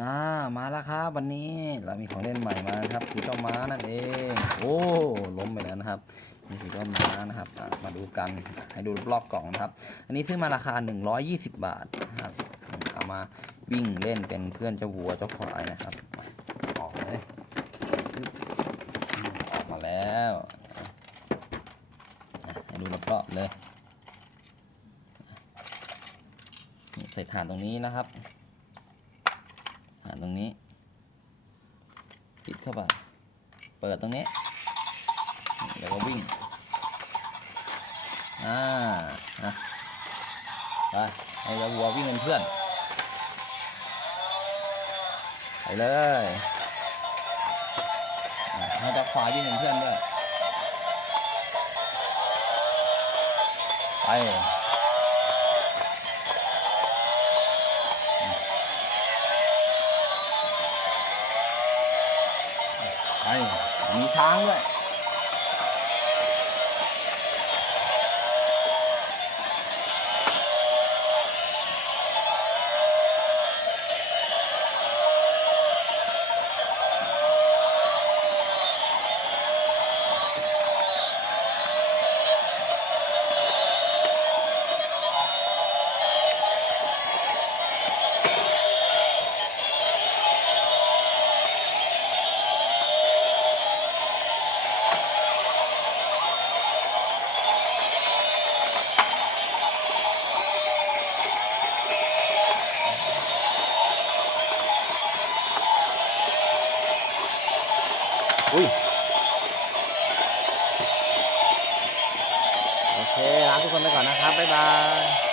อ่ามาแล้วครับวันนี้เรามีของเล่นใหม่มาครับคือเจ้าม้านั่นเองโอ้ล้มไปแล้วนะครับนี่คือเจ้าม้านะครับมาดูกันให้ดูรอบกล่องนะครับ อันนี้ซื้อมาราคา 120 บาทนะครับเอามาวิ่งเล่นเป็นเพื่อนเจ้าวัวเจ้าควายนะครับออกเลยออกมาแล้วให้ดูรอบๆเลยใส่ฐานตรงนี้นะครับ ตรงนี้ปิดเข้าไป เปิดตรงนี้ แล้วก็วิ่ง อ่านะไปให้เจ้าวัววิ่งเป็นเพื่อน ไปเลยให้จ้าควายวิ่งเป็นเพื่อนด้วย ไป ไปมีช้า อุ้ยโอเคลาทุกคนไปก่อนนะครับ บ๊ายบาย